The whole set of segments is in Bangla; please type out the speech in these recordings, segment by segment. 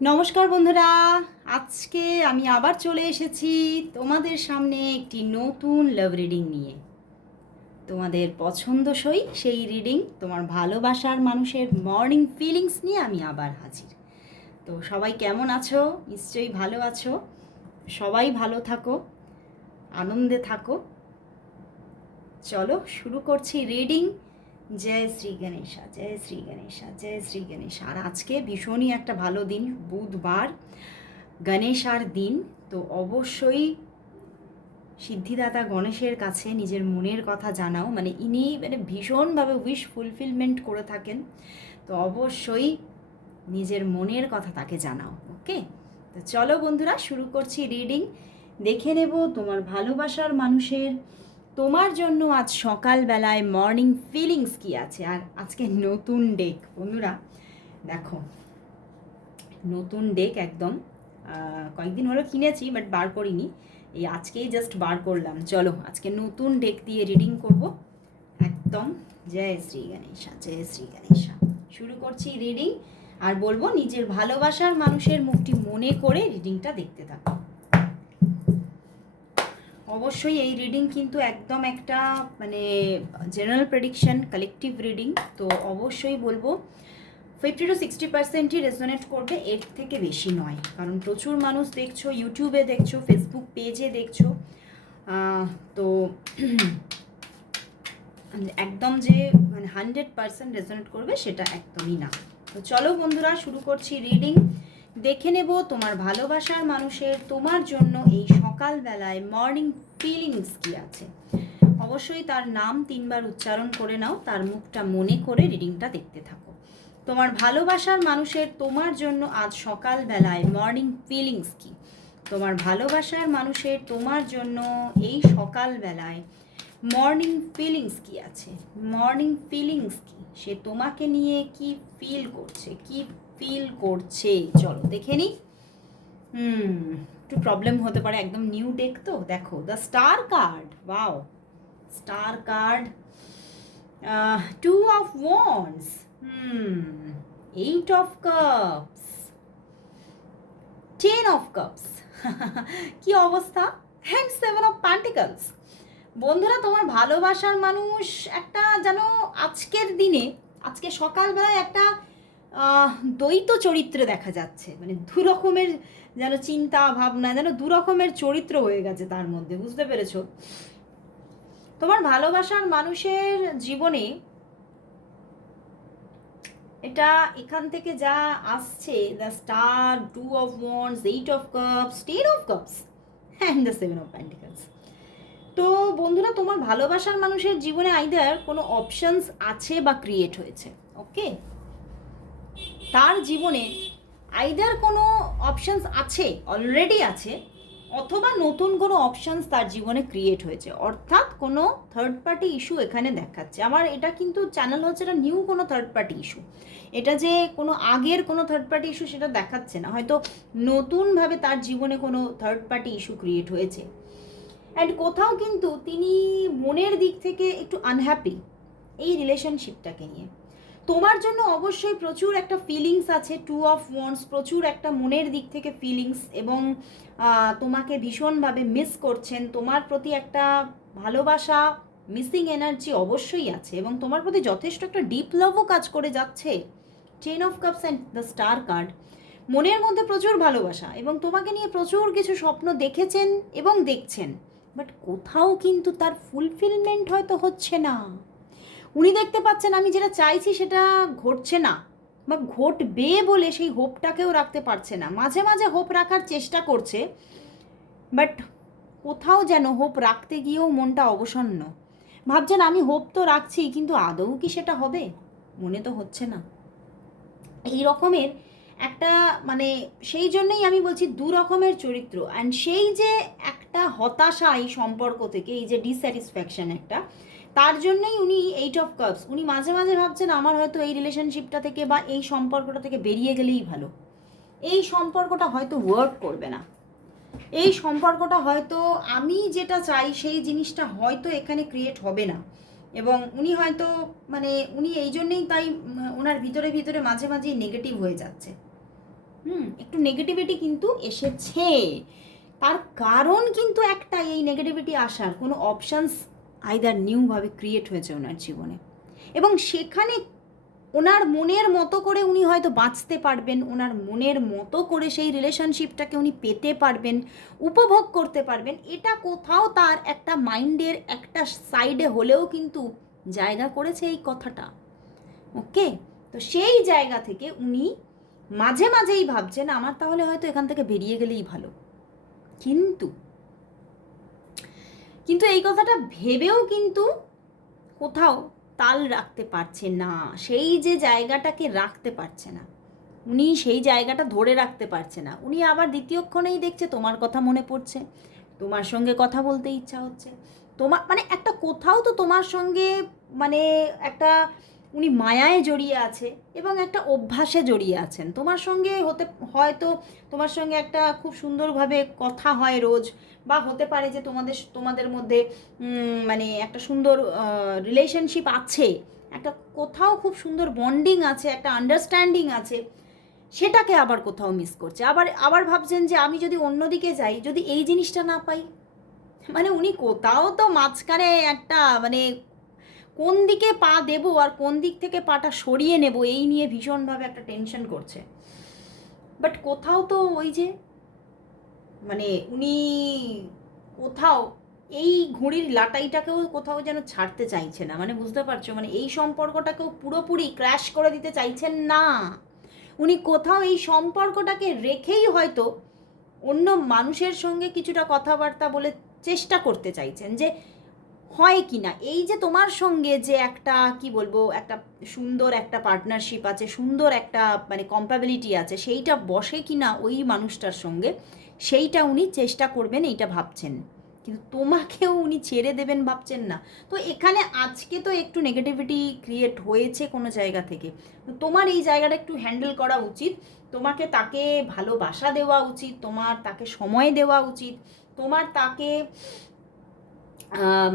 নমস্কার বন্ধুরা, আজকে আমি আবার চলে এসেছি তোমাদের সামনে একটি নতুন লাভ রিডিং নিয়ে। তোমাদের পছন্দসই সেই রিডিং তোমার ভালোবাসার মানুষের মর্নিং ফিলিংস নিয়ে আমি আবার হাজির। তো সবাই কেমন আছো? নিশ্চয়ই ভালো আছো। সবাই ভালো থাকো, আনন্দে থাকো। চলো শুরু করছি রিডিং জয় শ্রী গণেশা, জয় শ্রী গণেশা, জয় শ্রী গণেশা। আর আজকে ভীষণই একটা ভালো দিন, বুধবার, গণেশার দিন। তো অবশ্যই সিদ্ধিদাতা গণেশের কাছে নিজের মনের কথা জানাও। মানে ইনি মানে ভীষণভাবে উইশ ফুলফিলমেন্ট করে থাকেন। তো অবশ্যই নিজের মনের কথা তাকে জানাও ওকে তো চলো বন্ধুরা, শুরু করছি রিডিং দেখে নেব তোমার ভালোবাসার মানুষের তোমার জন্য আজ সকালবেলায় মর্নিং ফিলিংস কি আছে? আর আজকে নতুন ডেক বন্ধুরা, দেখো, নতুন ডেক একদম কয়েকদিন হলো কিনেছি বাট বার করিনি। এই আজকেই জাস্ট বার করলাম। চলো, আজকে নতুন ডেক দিয়ে রিডিং করব। একদম, জয় শ্রী গণেশা, জয় শ্রী গণেশা। শুরু করছি রিডিং আর বলব, নিজের ভালোবাসার মানুষের মুখটি মনে করে রিডিংটা দেখতে থাকো। অবশ্যই এই রিডিং কিন্তু একদম একটা মানে জেনারেল প্রেডিকশন কালেকটিভ রিডিং তো অবশ্যই বলব ফিফটি টু সিক্সটি পার্সেন্টই রেজোনেট করবে, এর থেকে বেশি নয়। কারণ প্রচুর মানুষ দেখছ ইউটিউবে দেখছ ফেসবুক পেজে দেখছ তো একদম যে মানে হান্ড্রেড পার্সেন্ট রেজোনেট করবে, সেটা একদমই না। তো চলো বন্ধুরা, শুরু করছি রিডিং দেখে নেব তোমার ভালোবাসার মানুষের তোমার জন্য এই সকালবেলায় মর্নিং ফিলিংস কি আছে। অবশ্যই তার নাম তিনবার উচ্চারণ করে নাও, তার মুখটা মনে করে রিডিংটা দেখতে থাকো। তোমার ভালোবাসার মানুষের তোমার জন্য আজ সকালবেলায় মর্নিং ফিলিংস কি? তোমার ভালোবাসার মানুষের তোমার জন্য এই সকালবেলায় মর্নিং ফিলিংস কি আছে? মর্নিং ফিলিংস কি? সে তোমাকে নিয়ে কি ফিল করছে? কি ফিল করছে। চলো, দেখে নি হুম, একটু প্রবলেম হতে পারে, একদম নিউ ডেক তো। দেখো the star card wow star card two of wands hmm eight of cups ten of cups কি অবস্থা? হ্যান্ড সেভেন অফ প্যান্টিকলস বন্ধুরা, তোমার ভালোবাসার মানুষ একটা যেন আজকের দিনে, আজকে সকালবেলায় একটা দ্বৈত চরিত্র দেখা যাচ্ছে। মানে দু রকমের যেন চিন্তা, ভাবনা, যেন দু রকমের চরিত্র হয়ে গেছে তার মধ্যে, বুঝতে পেরেছ? তোমার ভালোবাসার মানুষের জীবনে এটা এখান থেকে যা আসছে the star two of wands eight of cups ten of cups and the seven of pentacles তো বন্ধুরা, তোমার ভালোবাসার মানুষের জীবনে আইদার কোনো অপশনস আছে বা ক্রিয়েট হয়েছে ওকে তার জীবনে আইদার কোনো অপশানস আছে অলরেডি আছে, অথবা নতুন কোনো অপশনস তার জীবনে ক্রিয়েট হয়েছে। অর্থাৎ কোনো থার্ড পার্টি ইস্যু এখানে দেখাচ্ছে। আমার এটা কিন্তু চ্যানেল হচ্ছে এটা নিউ কোনো থার্ড পার্টি ইস্যু এটা যে কোনো আগের কোনো থার্ড পার্টি ইস্যু সেটা দেখাচ্ছে না। হয়তো নতুনভাবে তার জীবনে কোনো থার্ড পার্টি ইস্যু ক্রিয়েট হয়েছে। অ্যান্ড কোথাও কিন্তু তিনি মনের দিক থেকে একটু আনহ্যাপি এই রিলেশনশিপটাকে নিয়ে। তোমার জন্য অবশ্যই প্রচুর একটা ফিলিংস আছে টু অফ ওয়ান্স প্রচুর একটা মনের দিক থেকে ফিলিংস এবং তোমাকে ভীষণভাবে মিস করছেন। তোমার প্রতি একটা ভালোবাসা মিসিং এনার্জি অবশ্যই আছে এবং তোমার প্রতি যথেষ্ট একটা ডিপ লাভও কাজ করে যাচ্ছে। Ten of cups and the star card মনের মধ্যে প্রচুর ভালোবাসা এবং তোমাকে নিয়ে প্রচুর কিছু স্বপ্ন দেখেছেন এবং দেখছেন। বাট কোথাও কিন্তু তার ফুলফিলমেন্ট হয়তো হচ্ছে না। উনি দেখতে পাচ্ছেন আমি যেটা চাইছি সেটা ঘটছে না বা ঘটবে বলে সেই হোপটাকেও রাখতে পারছে না। মাঝে মাঝে হোপ রাখার চেষ্টা করছে, বাট কোথাও যেন হোপ রাখতে গিয়েও মনটা অবসন্ন। ভাবছেন আমি হোপ তো রাখছি, কিন্তু আদৌ কি সেটা হবে? মনে তো হচ্ছে না। এই রকমের একটা মানে সেই জন্যই আমি বলছি দু রকমের চরিত্র। অ্যান্ড সেই যে একটা হতাশা এই সম্পর্ক থেকে, এই যে ডিস্যাটিসফ্যাকশন একটা তার জন্যই উনি এইট অফ কাপস উনি মাঝে মাঝে ভাবছেন, আমার হয়তো এই রিলেশনশিপটা থেকে বা এই সম্পর্কটা থেকে বেরিয়ে গেলেই ভালো। এই সম্পর্কটা হয়তো ওয়ার্ক করবে না। এই সম্পর্কটা হয়তো আমি যেটা চাই, সেই জিনিসটা হয়তো এখানে ক্রিয়েট হবে না। এবং উনি হয়তো মানে উনি এই জন্যেই তাই ওনার ভিতরে ভিতরে মাঝে মাঝে নেগেটিভ হয়ে যাচ্ছে। হুম, একটু নেগেটিভিটি কিন্তু এসেছে। তার কারণ কিন্তু একটা এই নেগেটিভিটি আসার। কোনো অপশানস আইদার নিউভাবে ক্রিয়েট হয়েছে ওনার জীবনে। এবং সেখানে ওনার মনের মতো করে উনি হয়তো বাঁচতে পারবেন, ওনার মনের মতো করে সেই রিলেশনশিপটাকে উনি পেতে পারবেন, উপভোগ করতে পারবেন, এটা কোথাও তার একটা মাইন্ডের একটা সাইডে হলেও কিন্তু জায়গা করেছে এই কথাটা। ওকে তো সেই জায়গা থেকে উনি মাঝে মাঝেই ভাবছেন, আমার তাহলে হয়তো এখান থেকে বেরিয়ে গেলেই ভালো। কিন্তু কিন্তু এই কথাটা ভেবেও কিন্তু কোথাও তাল রাখতে পারছে না, সেই যে জায়গাটাকে রাখতে পারছে না। উনি সেই জায়গাটা ধরে রাখতে পারছে না। উনি আবার দ্বিতীয়ক্ষণেই দেখছে তোমার কথা মনে পড়ছে, তোমার সঙ্গে কথা বলতে ইচ্ছা হচ্ছে। তোমার মানে একটা কোথাও তো তোমার সঙ্গে মানে একটা উনি মায়ায় জড়িয়ে আছে এবং একটা অভ্যাসে জড়িয়ে আছেন। তোমার সঙ্গে হতে, হয়তো তোমার সঙ্গে একটা খুব সুন্দরভাবে কথা হয় রোজ বা হতে পারে যে তোমাদের তোমাদের মধ্যে মানে একটা সুন্দর রিলেশনশিপ আছে, একটা কোথাও খুব সুন্দর বন্ডিং আছে, একটা আন্ডারস্ট্যান্ডিং আছে, সেটাকে আবার কোথাও মিস করছে। আবার আবার ভাবছেন যে আমি যদি অন্যদিকে যাই, যদি এই জিনিসটা না পাই? মানে উনি কোথাও তো মাঝখানে একটা মানে কোন দিকে পা দেবো আর কোন দিক থেকে পাটা সরিয়ে নেব, এই নিয়ে ভীষণভাবে একটা টেনশন করছে। বাট কোথাও তো ওই যে মানে উনি কোথাও, এই ঘুড়ির লাটাইটাকেও কোথাও যেন ছাড়তে চাইছে না। মানে বুঝতে পারছ? মানে এই সম্পর্কটাকেও পুরোপুরি ক্র্যাশ করে দিতে চাইছেন না। উনি কোথাও এই সম্পর্কটাকে রেখেই হয়তো অন্য মানুষের সঙ্গে কিছুটা কথাবার্তা বলে চেষ্টা করতে চাইছেন যে হয় কি না? এই যে তোমার সঙ্গে যে একটা, কি বলব, একটা সুন্দর একটা পার্টনারশিপ আছে, সুন্দর একটা মানে কম্পাবিলিটি আছে, সেইটা বসে কি না ওই মানুষটার সঙ্গে? সেইটা উনি চেষ্টা করবেন, এইটা ভাবছেন। কিন্তু তোমাকেও উনি ছেড়ে দেবেন ভাবছেন না। তো এখানে আজকে তো একটু নেগেটিভিটি ক্রিয়েট হয়েছে কোনো জায়গা থেকে। তোমার এই জায়গাটা একটু হ্যান্ডেল করা উচিত। তোমাকে তাকে ভালোবাসা দেওয়া উচিত, তোমার তাকে সময় দেওয়া উচিত, তোমার তাকে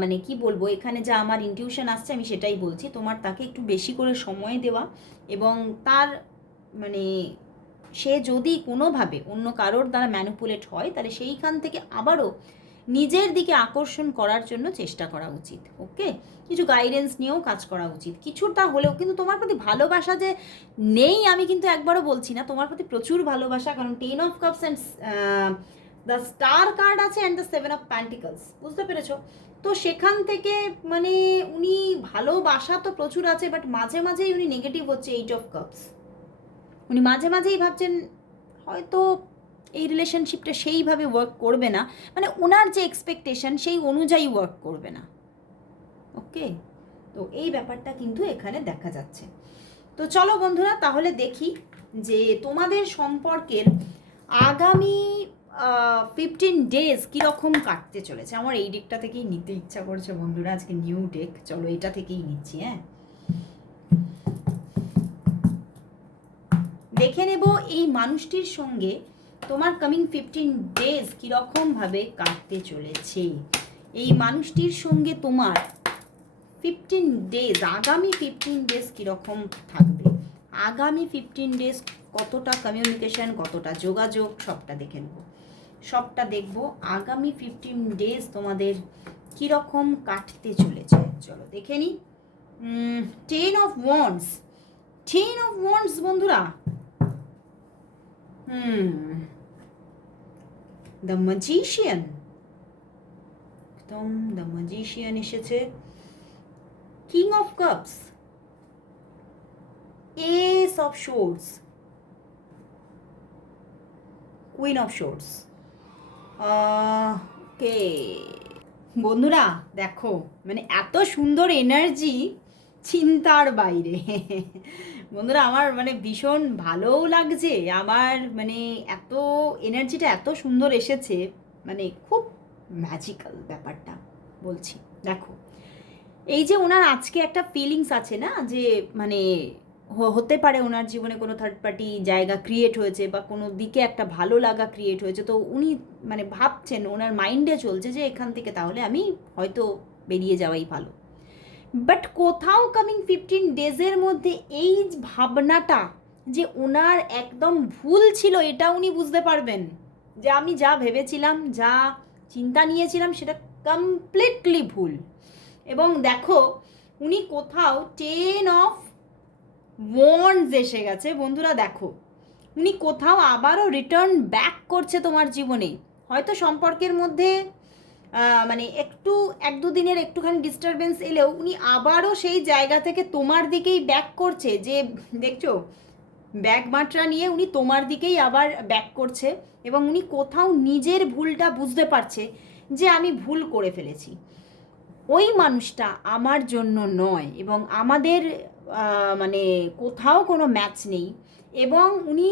মানে কি বলব, এখানে যা আমার ইনটিউশন আসছে আমি সেটাই বলছি। তোমার তাকে একটু বেশি করে সময় দেওয়া এবং তার মানে সে যদি কোনোভাবে অন্য কারোর দ্বারা ম্যানুপুলেট হয়, তাহলে সেইখান থেকে আবারও নিজের দিকে আকর্ষণ করার জন্য চেষ্টা করা উচিত ওকে কিছু গাইডেন্স নিয়েও কাজ করা উচিত। কিছুটা হলেও কিন্তু তোমার প্রতি ভালোবাসা যে নেই, আমি কিন্তু একবারও বলছি না, তোমার প্রতি প্রচুর ভালোবাসা, কারণ ten of cups and the star card আছে and the seven of pentacles বুঝতে পেরেছ? তো সেখান থেকে মানে উনি ভালোবাসা তো প্রচুর আছে বাট মাঝে মাঝেই উনি নেগেটিভ হচ্ছে এইট অফ কাপস উনি মাঝে মাঝেই ভাবছেন, হয়তো এই রিলেশনশিপটা সেইভাবে ওয়ার্ক করবে না। মানে ওনার যে এক্সপেকটেশন সেই অনুযায়ী ওয়ার্ক করবে না। ওকে তো এই ব্যাপারটা কিন্তু এখানে দেখা যাচ্ছে। তো চলো বন্ধুরা, তাহলে দেখি যে তোমাদের সম্পর্কের আগামী ফিফটিন ডেজ কীরকম কাটতে চলেছে। আমার এই ডেকটা থেকেই নিতে ইচ্ছা করছে বন্ধুরা, আজকে নিউ ডেক চলো এটা থেকেই নিচ্ছি হ্যাঁ? দেখে নেব এই মানুষটির সঙ্গে তোমার কামিং ফিফটিন ডেজ কীরকমভাবে কাটতে চলেছে। এই মানুষটির সঙ্গে তোমার ফিফটিন ডেজ আগামী ফিফটিন ডেজ কীরকম থাকবে? আগামী ফিফটিন ডেজ কতটা কমিউনিকেশন কতটা যোগাযোগ, সবটা দেখে নেব। সবটা দেখব আগামী ফিফটিন ডেজ তোমাদের কীরকম কাটতে চলেছে। চলো দেখে নিই ten of wands ten of wands বন্ধুরা হুম দ্য ম্যাজিশিয়ান একদম দ্য ম্যাজিশিয়ান এসেছে king of cups ace of swords queen of swords okay বন্ধুরা, দেখো মানে এত সুন্দর এনার্জি চিন্তার বাইরে। বন্ধুরা, আমার মানে ভীষণ ভালোও লাগছে। আমার মানে এত এনার্জিটা এত সুন্দর এসেছে। মানে খুব ম্যাজিক্যাল ব্যাপারটা বলছি। দেখো, এই যে ওনার আজকে একটা ফিলিংস আছে না, যে মানে হতে পারে ওনার জীবনে কোনো থার্ড পার্টি জায়গা ক্রিয়েট হয়েছে বা কোনো দিকে একটা ভালো লাগা ক্রিয়েট হয়েছে। তো উনি মানে ভাবছেন, ওনার মাইন্ডে চলছে যে এখান থেকে তাহলে আমি হয়তো বেরিয়ে যাওয়াই ভালো। বাট কোথাও কামিং ফিফটিন ডেজের মধ্যে এই ভাবনাটা যে ওনার একদম ভুল ছিল, এটা উনি বুঝতে পারবেন। যে আমি যা ভেবেছিলাম, যা চিন্তা নিয়েছিলাম, সেটা কমপ্লিটলি ভুল। এবং দেখো, উনি কোথাও টেন অফ ওয়ান্ডস এসে গেছে। বন্ধুরা, দেখো, উনি কোথাও আবারও রিটার্ন ব্যাক করছে তোমার জীবনে। হয়তো সম্পর্কের মধ্যে মানে একটু, এক দু দিনের একটুখানি ডিস্টারবেন্স এলেও উনি আবারও সেই জায়গা থেকে তোমার দিকেই ব্যাক করছে যে, দেখছ? ব্যাগ মাত্রা নিয়ে উনি তোমার দিকেই আবার ব্যাক করছে এবং উনি কোথাও নিজের ভুলটা বুঝতে পারছে যে আমি ভুল করে ফেলেছি। ওই মানুষটা আমার জন্য নয় এবং আমাদের মানে কোথাও কোনো ম্যাচ নেই এবং উনি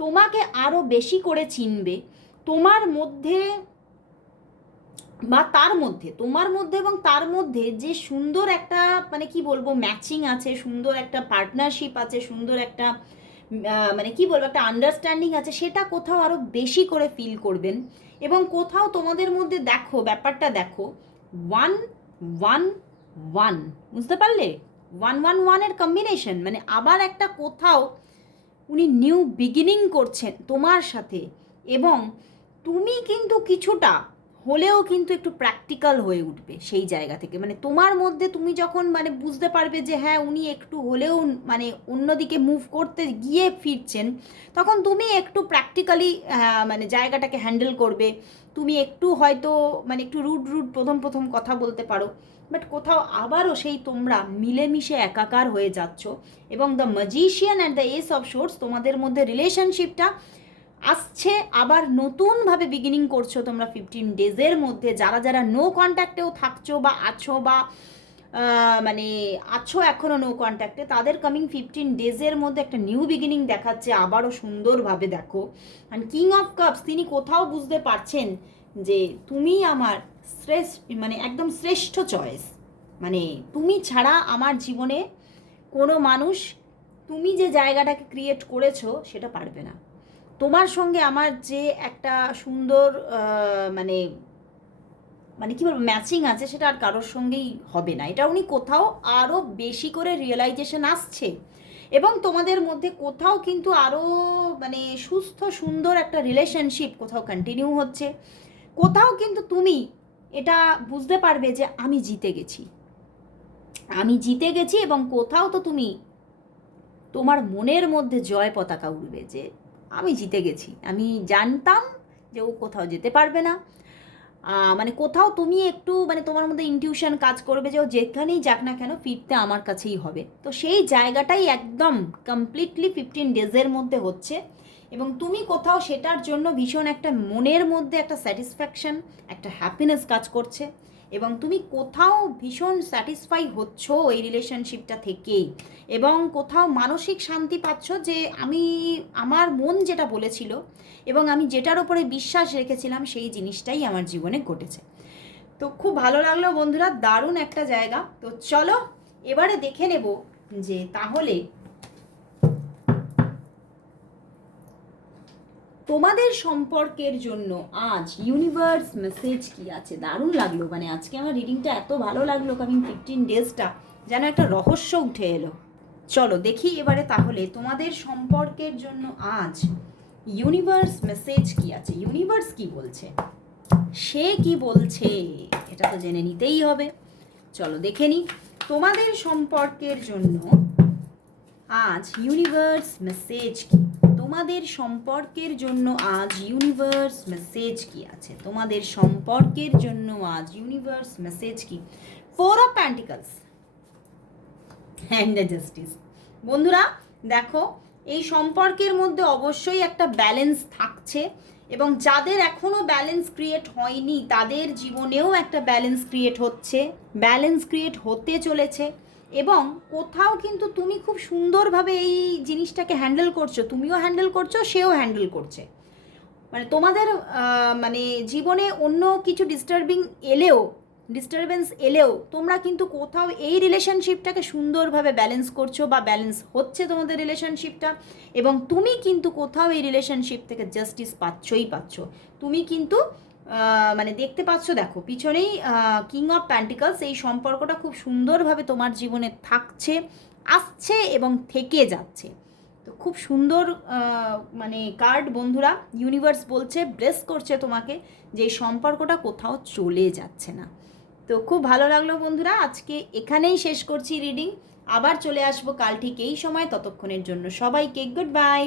তোমাকে আরও বেশি করে চিনবে। তোমার মধ্যে বা তার মধ্যে, তোমার মধ্যে এবং তার মধ্যে যে সুন্দর একটা মানে কি বলব ম্যাচিং আছে, সুন্দর একটা পার্টনারশিপ আছে, সুন্দর একটা মানে কি বলব, একটা আন্ডারস্ট্যান্ডিং আছে, সেটা কোথাও আরও বেশি করে ফিল করবেন। এবং কোথাও তোমাদের মধ্যে দেখো, ব্যাপারটা দেখো ওয়ান ওয়ান ওয়ান বুঝতে পারলে? ওয়ান ওয়ান ওয়ানের কম্বিনেশন মানে আবার একটা কোথাও উনি নিউ বিগিনিং করছেন তোমার সাথে। এবং তুমি কিন্তু কিছুটা হলেও কিন্তু একটু প্র্যাকটিক্যাল হয়ে উঠবে সেই জায়গা থেকে। মানে তোমার মধ্যে তুমি যখন মানে বুঝতে পারবে যে হ্যাঁ উনি একটু হলেও মানে অন্যদিকে মুভ করতে গিয়ে ফিরছেন, তখন তুমি একটু প্র্যাকটিক্যালি মানে জায়গাটাকে হ্যান্ডেল করবে। তুমি একটু হয়তো মানে একটু রুড রুড প্রথম প্রথম কথা বলতে পারো বাট কোথাও আবারও সেই তোমরা মিলেমিশে একাকার হয়ে যাচ্ছ এবং the magician and the ace of swords তোমাদের মধ্যে রিলেশনশিপটা আসছে, আবার নতুনভাবে বিগিনিং করছ তোমরা ফিফটিন ডেজের মধ্যে। যারা যারা নো কন্ট্যাক্টেও থাকছো বা আছো বা মানে আছো এখনও নো কন্ট্যাক্টে তাদের কামিং ফিফটিন ডেজের মধ্যে একটা নিউ বিগিনিং দেখাচ্ছে, আবারও সুন্দরভাবে দেখো। অ্যান্ড কিং অফ কাপস তিনি কোথাও বুঝতে পারছেন যে তুমি আমার শ্রেষ্ঠ মানে একদম শ্রেষ্ঠ চয়েস মানে তুমি ছাড়া আমার জীবনে কোনো মানুষ, তুমি যে জায়গাটাকে ক্রিয়েট করেছ, সেটা পারবে না। তোমার সঙ্গে আমার যে একটা সুন্দর মানে মানে কি বলব ম্যাচিং আছে সেটা আর কারোর সঙ্গেই হবে না। এটা উনি কোথাও আরও বেশি করে রিয়েলাইজেশন আসছে এবং তোমাদের মধ্যে কোথাও কিন্তু আরও মানে সুস্থ, সুন্দর একটা রিলেশনশিপ কোথাও কন্টিনিউ হচ্ছে। কোথাও কিন্তু তুমি এটা বুঝতে পারবে যে আমি জিতে গেছি। আমি জিতে গেছি এবং কোথাও তো তুমি তোমার মনের মধ্যে জয় পতাকা উঠবে যে আমি জিতে গেছি। আমি জানতাম যে ও কোথাও যেতে পারবে না। মানে কোথাও তুমি একটু মানে তোমার মধ্যে ইনটিউশন কাজ করবে যে ও যেখানেই যাক না কেন ফিরতে আমার কাছেই হবে। তো সেই জায়গাটাই একদম কমপ্লিটলি ফিফটিন ডেজের মধ্যে হচ্ছে। এবং তুমি কোথাও সেটার জন্য ভীষণ একটা মনের মধ্যে একটা স্যাটিসফ্যাকশন একটা হ্যাপিনেস কাজ করছে। এবং তুমি কোথাও ভীষণ স্যাটিসফাই হচ্ছ এই রিলেশনশিপটা থেকেই। এবং কোথাও মানসিক শান্তি পাচ্ছ যে আমি, আমার মন যেটা বলেছিল এবং আমি যেটার উপরে বিশ্বাস রেখেছিলাম সেই জিনিসটাই আমার জীবনে ঘটেছে। তো খুব ভালো লাগল বন্ধুরা, দারুণ একটা জায়গা। তো চলো, এবারে দেখে নেব যে তাহলে তোমাদের সম্পর্কের জন্য আজ ইউনিভার্স মেসেজ কি আছে? দারুণ লাগল। মানে আজকে আমার রিডিংটা এত ভালো লাগল কামিং ফিফটিন ডেজটা যেন একটা রহস্য উঠে এলো। চলো দেখি এবারে তাহলে তোমাদের সম্পর্কের জন্য আজ ইউনিভার্স মেসেজ কি আছে? ইউনিভার্স কি বলছে? সে কি বলছে? এটা তো জেনে নিতেই হবে। চলো দেখে নিই তোমাদের সম্পর্কের জন্য আজ ইউনিভার্স মেসেজ কি? তোমাদের সম্পর্কের জন্য আজ ইউনিভার্স মেসেজ কি আছে? তোমাদের সম্পর্কের জন্য আজ ইউনিভার্স মেসেজ কি? Four of pentacles and justice বন্ধুরা, দেখো, এই সম্পর্কের মধ্যে অবশ্যই একটা ব্যালেন্স থাকছে এবং যাদের এখনও ব্যালেন্স ক্রিয়েট হয়নি, তাদের জীবনেও একটা ব্যালেন্স ক্রিয়েট হচ্ছে। ব্যালেন্স ক্রিয়েট হতে চলেছে। এবং কোথাও কিন্তু তুমি খুব সুন্দরভাবে এই জিনিসটাকে হ্যান্ডেল করছ, তুমিও হ্যান্ডেল করছ, সেও হ্যান্ডেল করছে। মানে তোমাদের মানে জীবনে অন্য কিছু ডিস্টার্বিং এলেও ডিস্টারবেন্স এলেও তোমরা কিন্তু কোথাও এই রিলেশনশিপটাকে সুন্দরভাবে ব্যালেন্স করছ বা ব্যালেন্স হচ্ছে তোমাদের রিলেশনশিপটা এবং তুমি কিন্তু কোথাও এই রিলেশনশিপ থেকে জাস্টিস পাচ্ছই পাচ্ছ। তুমি কিন্তু মানে দেখতে পাচ্ছ, দেখো, পিছনেই কিং অফ প্যান্টিকলস এই সম্পর্কটা খুব সুন্দরভাবে তোমার জীবনে থাকছে, আসছে এবং থেকে যাচ্ছে। তো খুব সুন্দর মানে কার্ড বন্ধুরা ইউনিভার্স বলছে ব্লেস করছে তোমাকে যে এই সম্পর্কটা কোথাও চলে যাচ্ছে না। তো খুব ভালো লাগল বন্ধুরা, আজকে এখানেই শেষ করছি রিডিং আবার চলে আসব কাল ঠিক এই সময়, ততক্ষণের জন্য সবাইকে গুড বাই